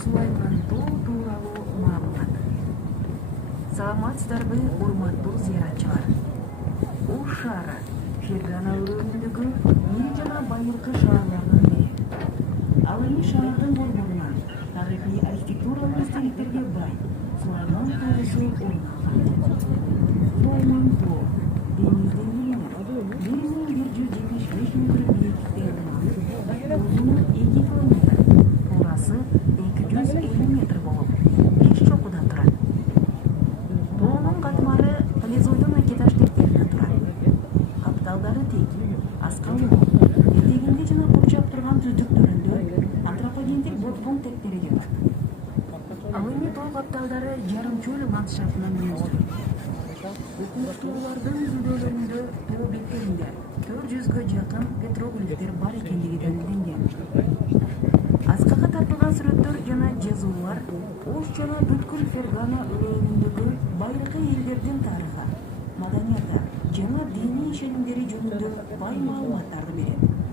Сулайман тоо тууралуу маалымат. Саламатсыздарбы, урматтуу зыяратчылар. Ош шаары Фергана өрөөнүндөгү эң жана байыркы шаарлардын бири. Ал эми шаардын борборунан тарыхый архитектуралык эстеликтерге бай Сулайман тоосу орун алган. Сулайман тоо деңизден бийлинип 1175 метр бийиктикте орнайт. Узуну 2 километр, туурасы 250 метр болуп, 5 чокудан турат. Тоонун катмары палеозойдун акеташ тектеринен турат. Капталдары тек, аскалуу, этегинде жана курчап турган түздүктөрүндө антропогендик ботфон тектери бар. Ал эми тоо капталдары жарым чөл ландшафтынан мүнөздүү. Окумуштуулардын изилдөөлөрүндө тоо беттеринде 400гө жакын петроглифтер бар экендиги далилденген. Аскага тартылган сүрөттөр жана жазуулар Ош жана бүткүл Фергана өрөөнүндөгү байыркы элдердин тарыхы, маданияты жана диний ишенимдери жөнүндө бай маалыматтарды берет.